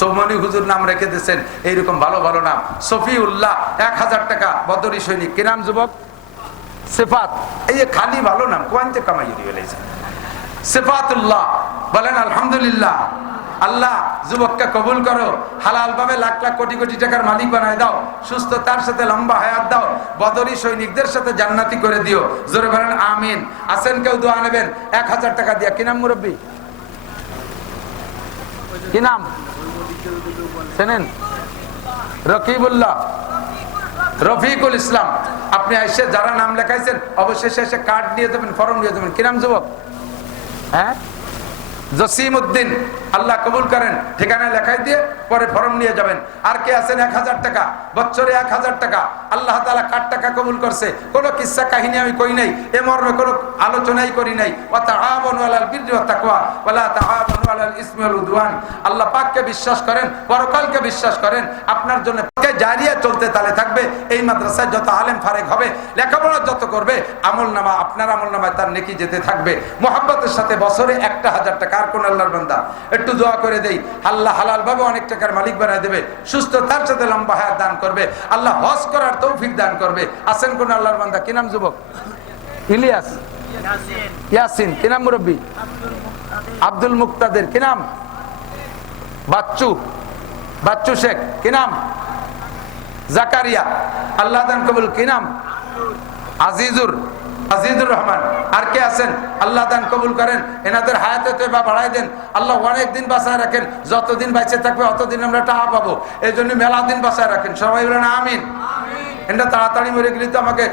চৌমনি হুজুর নাম রেখে দিয়েছেন এইরকম ভালো ভালো নাম। সফিউল্লাহ, 1000 টাকা বদরি সৈনিক। কি নাম যুবক? সিফাত। এই যে খালি ভালো নাম, কোয়ান্তে কামাই ফেলেছে। সিফাতুল্লাহ, বলেন আলহামদুলিল্লাহ। আল্লাহ যুবককে কবুল করো, হালাল ভাবে লাখ লাখ কোটি কোটি টাকার মালিক বানায় দাও, সুস্থতার সাথে লম্বা হায়াত দাও, বদরি সৈনিকদের সাথে জান্নাতি করে দিও। জোরে বলেন আমিন। আছেন কেউ দোয়া নেবেন 1000 টাকা দিয়া? কি নাম মুরব্বী? কি নাম চেনেন? রকিবুল্লাহ, রফিকুল ইসলাম। আপনি এসে যারা নাম লেখাইছেন অবশ্যই এসে কার্ড দিয়ে দেবেন, ফর্ম দিয়ে দেবেন। কি নাম যুবক? হ্যাঁ, জসিম উদ্দিন। আল্লাহ কবুল করেন, ঠিকানা লেখাই দিয়ে পরে ফর্ম নিয়ে যাবেন। আর কে আছেন 1000 টাকা, বছরে 1000 টাকা? আল্লাহ তাআলা কার টাকা কবুল করছে? কোন কিসসা কাহিনী আমি কই নাই, এ মর্মে কোনো আলোচনাই করি নাই। ওয়া তাআওয়ানু আলাল বিররি ওয়াত তাকওয়া ওয়া লা তাআওয়ানু আলাল ইসমি ওয়াল উদওয়ান। আল্লাহ পাককে বিশ্বাস করেন, পরকালকে বিশ্বাস করেন, আপনার জন্য জারিয়া চলতে তালে থাকবে। এই মাদ্রাসায় যত আলেম ফারেক হবে, লেখাপড়া যত করবে, আমলনামা, আপনার আমলনামায় তার নেকি যেতে থাকবে। মুহাব্বতের সাথে বছরে 1000 টাকা। আর কোন আল্লাহর বান্দা একটু দোয়া করে দেই, আল্লাহ হালাল ভাবে অনেক টাকার মালিক বানায় দেবে, সুস্থতার সাথে লম্বা হায়াত দান করবে, আল্লাহ হজ করার তৌফিক দান করবে। আছেন কোন আল্লাহর বান্দা? কি নাম যুবক? ইলিয়াস, ইয়াসিন। কি নাম মুরব্বী? আব্দুল মুক্তাদের। কি নাম? বাচ্চু, বাচ্চু শেখ। কি নাম? জাকারিয়া। আল্লাহ দান কবুল। কি নাম? আজিজুর, আজিজুর রহমান। আর কে আছেন? আল্লাহ দান কবুল করেন, এনাদের হায়াতে তয়বা বাড়াই দেন, আল্লাহ অনেক দিন বাঁচায় রাখেন। যতদিন বেঁচে থাকবে অতদিন আমরা টাকা পাবো, এই জন্য মেলা দিন বাঁচায় রাখেন। সবাই বলেন আমিন। এটা তাড়াতাড়ি মরে গেলে তো আমাকে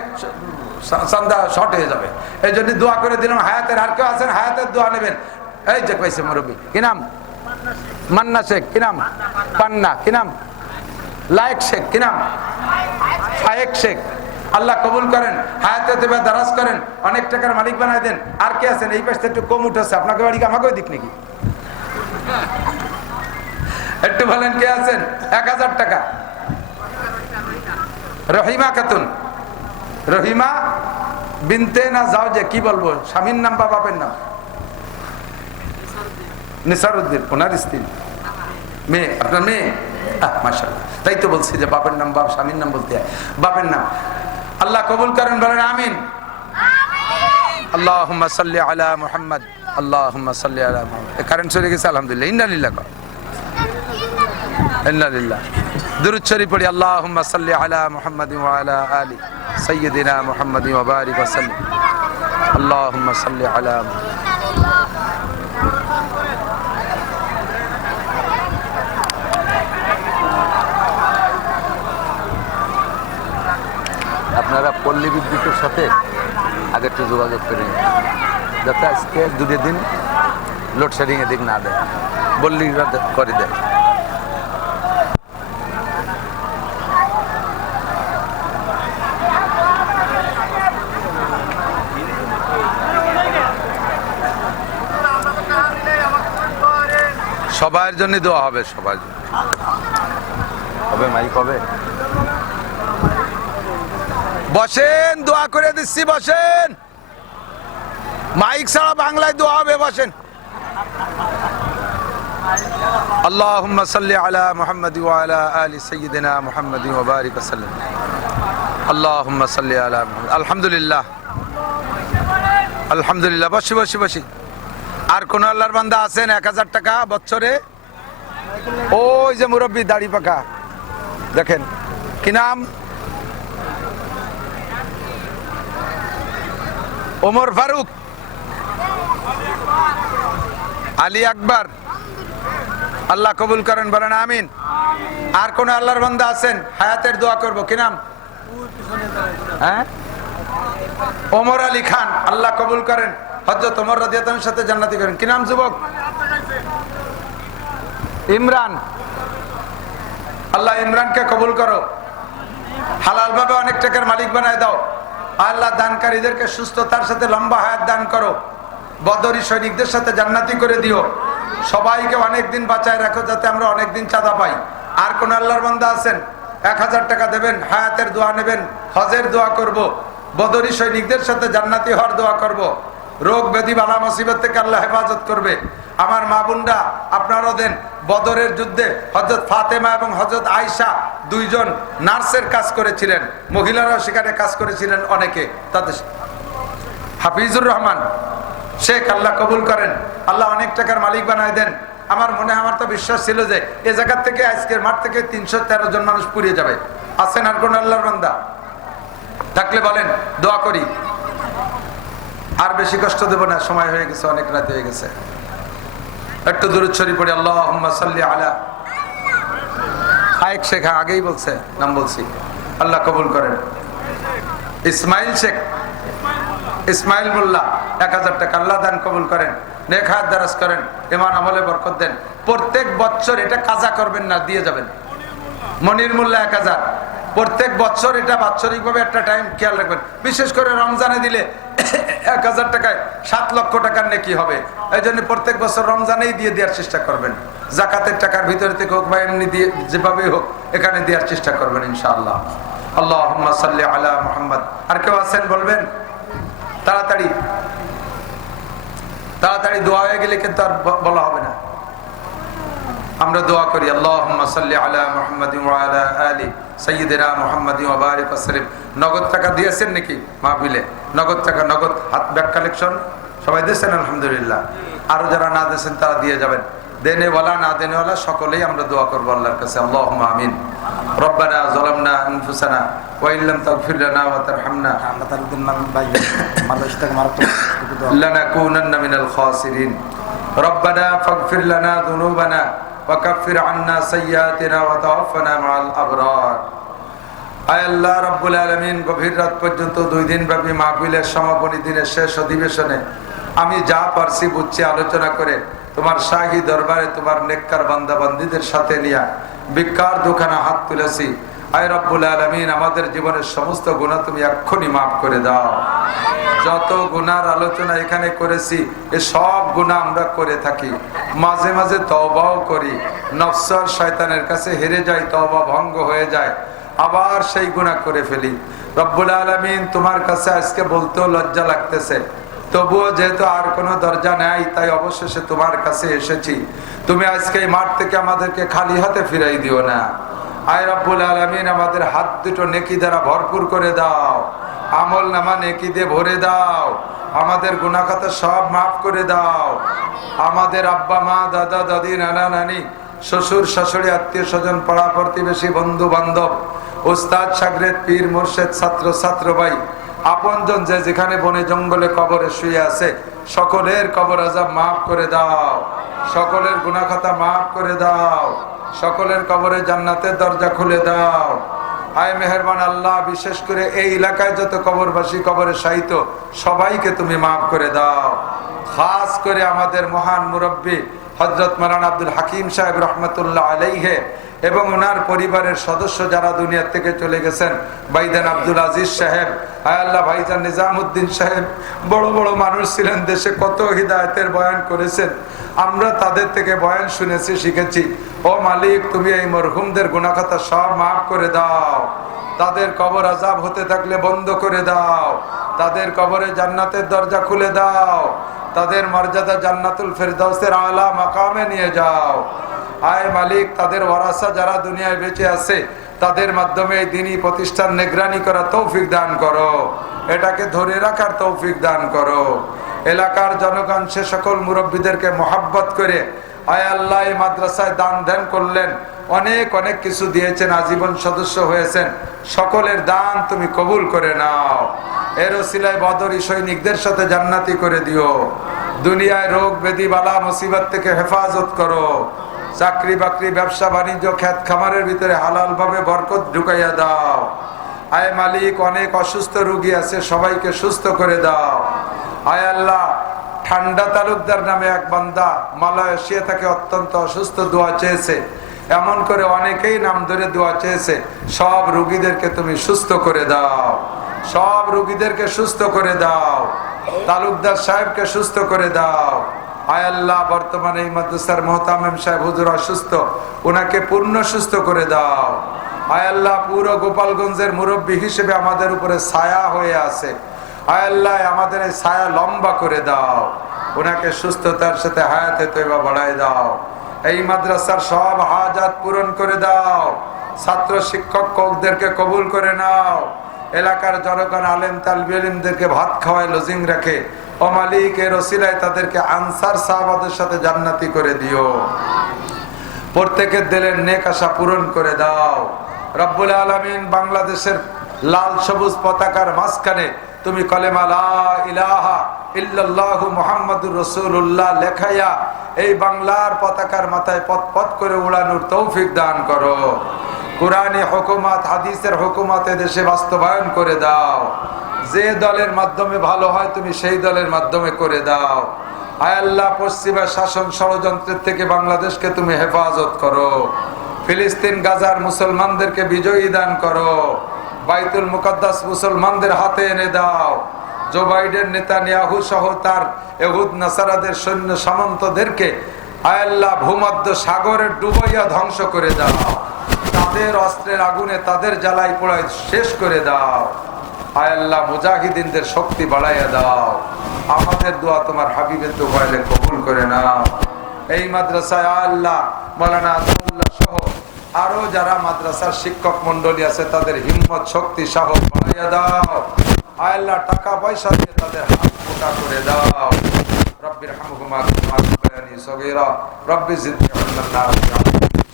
চান্দা শর্ট হয়ে যাবে, এই জন্য দোয়া করে দিলাম হায়াতের। আর কেউ আছেন হায়াতের দোয়া নেবেন? এই যে কইছে মুরব্বী। কি নাম? মান্না শেখ। কি নাম? পান্না। কি নাম? লায়েক শেখ। কি নাম? ফায়েক শেখ। আল্লাহ কবুল করেন, হায়াতে তয়বা দারাজ করেন, অনেক টাকার মালিক বানায় দেন। আর কে আছেন? এই পাশে একটু কম উঠেছে, আপনাকে বাড়ি আমাকেও দিক নাকি? একটু বলেন কে আছেন? 1000 টাকা। রহিমা খাতুন। রহিমা বিনতে না যাও, যে কি বলবো, স্বামীর নাম বা বাপের নাম? নিসারউদ্দিন, ওনার স্ত্রী, মেয়ে, আপনার মেয়ে। মাশাআল্লাহ, তাই তো বলছি যে বাপের নাম, বাপ স্বামীর নাম বলতে হয়, বাপের নাম। আল্লাহ কবুল করেন, বলেন আমিন। আল্লাহুম্মা সাল্লি আলা মুহাম্মদ, আল্লাহুম্মা সাল্লি আলা মুহাম্মদ। কারেন্ট চলে গেছে, আলহামদুলিল্লাহ। ইন্না লিল্লাহ, ইন্না লিল্লাহ। দুরূদ শরীফ পড়ি। আল্লাহুম্মা সাল্লি আলা মুহাম্মদ ওয়া আলা আলি সাইয়্যিদিনা মুহাম্মদ ওয়া বারিক ওয়া সাল্লিম। আল্লাহুম্মা সাল্লি আলা মুহাম্মদ। আপনারা পল্লী বিদ্যুতের সাথে আগে একটু যোগাযোগ করে নিন, যাতে আজকে 2 দিন লোডশেডিং এদিক না দেয়, বললি করে দেয়। সবার জন্য দোয়া হবে, সবার জন্য হবে। মাইক হবে, বসেন, দোয়া করে দিচ্ছি, বসেন। মাইক ছাড়া বাংলায় দোয়া হবে, বসেন। আল্লাহুম্মা সাল্লি আলা মুহাম্মাদ ওয়া আলা আলি সাইয়্যিদিনা মুহাম্মাদ ওয়া বারিক ওয়াসাল্লাম। আল্লাহুম্মা সাল্লি আলা মুহাম্মাদ। আলহামদুলিল্লাহ, আলহামদুলিল্লাহ। বসি বসি বসি। আর কোন আল্লাহর বান্দা আছেন 1000 টাকা বছরে? ওই যে মুরব্বী দাড়ি পাকা, দেখেন কি নাম? ওমর ফারুক, আলী আকবর। আল্লাহ কবুল করেন, বলেন আমিন। আর কোন আল্লাহর বান্দা আছেন? হায়াতের দোয়া করব, কি নাম? হ্যাঁ, ওমর আলী খান। আল্লাহ কবুল করেন, হযরত ওমর রাদিয়াল্লাহু আনহুর সাথে জান্নাতি করেন। কি নাম যুবক? ইমরান। আল্লাহ ইমরানকে কবুল করো, হালাল ভাবে অনেক টাকার মালিক বানায় দাও। আল্লাহ দানকারীদেরকে সুস্থতার সাথে লম্বা হায়াত দান করো। বদরি সৈনিকদের সাথে জান্নাতি করে দিও। সবাইকে অনেক দিন বাঁচায় রাখো, যাতে আমরা অনেক দিন চাঁদা পাই। আর কোন আল্লাহর বান্দা আছেন? 1000 টাকা দেবেন, হায়াতের দোয়া নেবেন, হজের দোয়া করব, বদরি সৈনিকদের সাথে জান্নাতি হওয়ার দোয়া করব। রোগ ব্যাধি বালা মুসিবত থেকে আল্লাহ হেফাজত করবে। আমার মা বোনরা আপনারাও দেন। বদরের যুদ্ধে হযরত ফাতেমা এবং হযরত আয়েশা দুইজন নার্সের কাজ করেছিলেন, মহিলারাও সেখানে কাজ করেছিলেন অনেকে। তাদের হাফিজুর রহমান শেখ, আল্লাহ কবুল করেন, আল্লাহ অনেক টাকার মালিক বানায় দেন। আমার মনে, আমার তো বিশ্বাস ছিল যে এ জায়গা থেকে, আজকের মাঠ থেকে 313 জন মানুষ পুড়িয়ে যাবে। আছেন আর কোন আল্লাহর বান্দা থাকলে বলেন, দোয়া করি। আর বেশি কষ্ট দেব না, সময় হয়ে গেছে, অনেক রাত হয়ে গেছে। একটু দুরূদ শরীফ পড়ি। আল্লাহুম্মা সাল্লি আলা শাইখ শেখ, আগেই বলছে, নাম বলছি। আল্লাহ কবুল করেন। ইসমাইল শেখ, ইসমাইল মোল্লা, 1000 টাকা। আল্লাহ দান কবুল করেন, নেক হায়াত দারাজ করেন, ঈমান আমলে বরকত দেন। প্রত্যেক বছর এটা কাজা করবেন না, দিয়ে যাবেন। মনির মোল্লা 1000। প্রত্যেক বছর এটা বাৎসরিকভাবে একটা টাইম খেয়াল রাখবেন। বিশেষ করে রমজানে দিলে 1000 টাকায় 7 লক্ষ টাকার নেকি হবে। এই জন্য প্রত্যেক বছর রমজানেই দিয়ে দেওয়ার চেষ্টা করবেন। জাকাতের টাকার ভিতরে থেকে হোক বা এমনি দিয়ে, যেভাবেই হোক, এখানে দেওয়ার চেষ্টা করবেন ইনশাআল্লাহ। আল্লাহুম্মা সাল্লি আলা মুহাম্মাদ। আর কেউ আছেন বলবেন? তাড়াতাড়ি তাড়াতাড়ি, দোয়া হয়ে গেলে কিন্তু আর বলা হবে না। আমরা দোয়া করি। আল্লাহুম্মা সাল্লি আলা মুহাম্মাদিন ওয়া আলা আলি সাইয়্যিদিনা মুহাম্মাদিন ওয়া বারিক ওয়াসাল্লিম। নগদ টাকা দিয়েছেন নাকি মাহফিলে? নগদ টাকা, নগদ হাত ব্যাগ কালেকশন সবাই দিয়েছেন? আলহামদুলিল্লাহ। আরো যারা না দিয়েছেন তারা দিয়ে যাবেন। দেনেওয়ালা না দেনেওয়ালা সকলেই আমরা দোয়া করবো আল্লাহর কাছে। আল্লাহুম্মা আমিন। রব্বানা যালামনা আনফুসানা ওয়া ইল্লাম তাগফির লানা ওয়া তারহামনা লানাকুনান্না মিনাল খাসিরিন। রব্বানা ফাগফির লানা যুনুবানা ওয়া কাফির আন্না সাইয়্যাতিনা ওয়া তাওয়াফানা মাআল আবরার। আয় আল্লাহ রাব্বুল আলামিন, গভীর রাত পর্যন্ত 2 দিন ব্যাপী মাহফিলের সমাপনী দিনের শেষ অধিবেশনে আমি যা পারছি বুঝছি আলোচনা করে তোমার শাহী দরবারে তোমার নেককার বান্দা বান্দীদের সাথে নিয়ে ভিক্ষার দোকানে হাত তুলেছি। আয় রব্বুল আলামিন, আমাদের জীবনের সমস্ত গুনাহ তুমি এক্ষুনি মাফ করে দাও। যত গুনার আলোচনা এখানে করেছি, এ সব গুনাহ আমরা করে থাকি। মাঝে মাঝে তওবাও করি, নফস আর শয়তানের কাছে হেরে যাই, তওবা ভঙ্গ হয়ে যায়, আবার সেই গুনাহ করে ফেলি। রব্বুল আলামিন, তোমার কাছে আজকে বলতেও লজ্জা লাগতেছে, তবুও যেহেতু আর কোনো দরজা নাই, তাই অবশেষে তোমার কাছে এসেছি। তুমি আজকে এই মাঠ থেকে আমাদেরকে খালি হাতে ফিরাই দিও না। আয় রব্বুল আলামিন, আমাদের হাত দুটো নেকি দ্বারা ভরপুর করে দাও, আমল নামা নেকি দিয়ে ভরে দাও, আমাদের গুনাহ খাতা সব মাফ করে দাও। আমাদের আব্বা মা, দাদা দাদি, নানা নানি, শ্বশুর শাশুড়ি, আত্মীয় স্বজন, পাড়া প্রতিবেশী, বন্ধু বান্ধব, উস্তাদ শাগরেদ, পীর মুর্শেদ, ছাত্র ছাত্র ভাই, আপনজন যে যেখানে বনে জঙ্গলে কবরে শুয়ে আছে, সকলের কবর আযাব মাফ করে দাও, সকলের গুনাহ খাতা মাফ করে দাও, সকলের কবরে জান্নাতের দরজা খুলে দাও। আয় মেহেরবান আল্লাহ, বিশেষ করে এই এলাকায় যত কবরবাসী, কবরে শায়িত, সবাইকে তুমি মাফ করে দাও। খাস করে আমাদের মহান মুরব্বী হযরত মাওলানা আব্দুল হাকিম সাহেব রহমতুল্লাহ আলাইহি এবং ওনার পরিবারের সদস্য যারা দুনিয়া থেকে চলে গেছেন, ভাইজান আব্দুল আজিজ সাহেব, আয় আল্লাহ ভাইজান নিজামউদ্দিন সাহেব, বড় বড় মানুষ ছিলেন, দেশে কত হিদায়াতের বয়ান করেছেন, আমরা তাদের থেকে বয়ান শুনেছি, শিখেছি। ও মালিক, তুমি এই মরহুমদের গুনাহ খাতা সব মাফ করে দাও, তাদের কবর আযাব হতে থাকলে বন্ধ করে দাও, তাদের কবরে জান্নাতের দরজা খুলে দাও, তাদের মর্যাদা জান্নাতুল ফেরদাউসের আলা মাকামে নিয়ে যাও। আয় মালিক, তাদের ওয়ারাসা যারা দুনিয়ায় বেঁচে আছে তাদের মাধ্যমে এই দ্বীনি প্রতিষ্ঠান নিগরানি করা তৌফিক দান করো, এটাকে ধরে রাখার তৌফিক দান করো। এলাকার জনগণ সে সকল মুরব্বীদেরকে মহাব্বত করে আয় আল্লাহ এই মাদ্রাসায় দান ধ্যান করলেন, অনেক অনেক কিছু দিয়েছেন, আজীবন সদস্য হয়েছেন, সকলের দান তুমি কবুল করে নাও। এর ওসিলায় বদরি সৈনিকদের সাথে জান্নাতি করে দিও। দুনিয়ায় রোগ ব্যাধি বালা মুসিবত থেকে হেফাজত করো। চাকরি বাকরি ব্যবসা বাণিজ্য খেত খামারের ভিতরে হালাল ভাবে বরকত ঢুকাইয়া দাও। আয় মালিক, অনেক অসুস্থ রোগী আছে, সবাইকে সুস্থ করে দাও। আয় আল্লাহ, ঠান্ডা তালুকদার নামে এক বান্দা মালয়েশিয়া থেকে অত্যন্ত অসুস্থ, দোয়া চেয়েছে, এমন করে অনেকেই নাম ধরে দোয়া চেয়েছে। সব রোগীদেরকে তুমি সুস্থ করে দাও, সব রোগীদেরকে সুস্থ করে দাও। তালুকদার সাহেবকে সুস্থ করে দাও। আয় আল্লাহ, বর্তমানে এই মাদ্রাসার মুহতামিম সাহেব হুজুর অসুস্থ, ওনাকে পূর্ণ সুস্থ করে দাও। আয় আল্লাহ, পুরো গোপালগঞ্জের মুরব্বী হিসেবে আমাদের উপরে ছায়া হয়ে আছে, আয় আল্লাহ আমাদের এই ছায়া লম্বা করে দাও, ওনাকে সুস্থতার সাথে হায়াতে তয়বা বাড়ায় দাও। এই মাদ্রাসার সব হাজাত পূরণ করে দাও। ছাত্র শিক্ষক কোকদেরকে কবুল করে নাও। এলাকার জনগণ আলেম তালবে ইলমদেরকে ভাত খাওয়ায় লজিং রাখে। ও মালিক, এর ওসিলায় তাদেরকে আনসার সাহাবাদের সাথে জান্নাতি করে দিও। প্রত্যেকের দিলের নেক আশা পূরণ করে দাও। রব্বুল আলামিন, বাংলাদেশের লাল সবুজ পতাকার মাঝখানে তুমি কলেমা লা ইলাহা ইল্লাল্লাহু মুহাম্মাদুর রাসূলুল্লাহ লেখাইয়া এই বাংলার পতাকার মাথায় পথ পথ করে উড়ানোর তৌফিক দান করো। কুরআনী হুকুমত, হাদিসের হুকুমত দেশে বাস্তবায়ন করে দাও। যে দলের মাধ্যমে ভালো হয় তুমি সেই দলের মাধ্যমে করে দাও। আয় আল্লাহ, পশ্চিমা শাসন ষড়যন্ত্রের থেকে বাংলাদেশকে তুমি হেফাজত করো। ফিলিস্তিন গাজার মুসলমানদেরকে বিজয়ী দান করো। বাইতুল মুকদ্দাস মুসলমানদের হাতে এনে দাও। জো বাইডেন, নেতানিয়াহু সহ তার ইহুদ নাসারাদের সৈন্য সামন্তদেরকে আয় আল্লাহ ভূমধ্য সাগরে ডুবাইয়া ধ্বংস করে দাও। তাদের অস্ত্রের আগুনে তাদের জ্বালাই পোড়াই শেষ করে দাও। আয় আল্লাহ, মুজাহিদিনদের শক্তি বাড়াইয়া দাও। আমাদের দোয়া তোমার হাবিবের দোয়াইলে কবুল করে নাও। এই মাদ্রাসায় আল্লাহ মাওলানা আব্দুল্লাহ সহ আরো যারা মাদ্রাসার শিক্ষক মন্ডলী আছে তাদের হিম্মত শক্তি সাহস বাড়াইয়া দাও। আয় আল্লাহ, টাকা পয়সা দিয়ে তাদের হাত মোটা করে দাও। রব্বির হামহুমা কামা রাব্বায়ানি সগীরা রব্বি জিদনি ইলমান নাফিআ।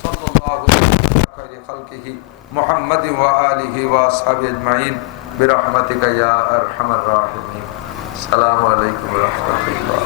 সাল্লাল্লাহু আলা খায়রি খালকিহি মুহাম্মাদিন ওয়া আলিহি ওয়া আসহাবিহি আজমাইন বিরহমাতিকা ইয়া আরহামার রাহিমিন। আসসালামু আলাইকুম ওয়া রাহমাতুল্লাহ।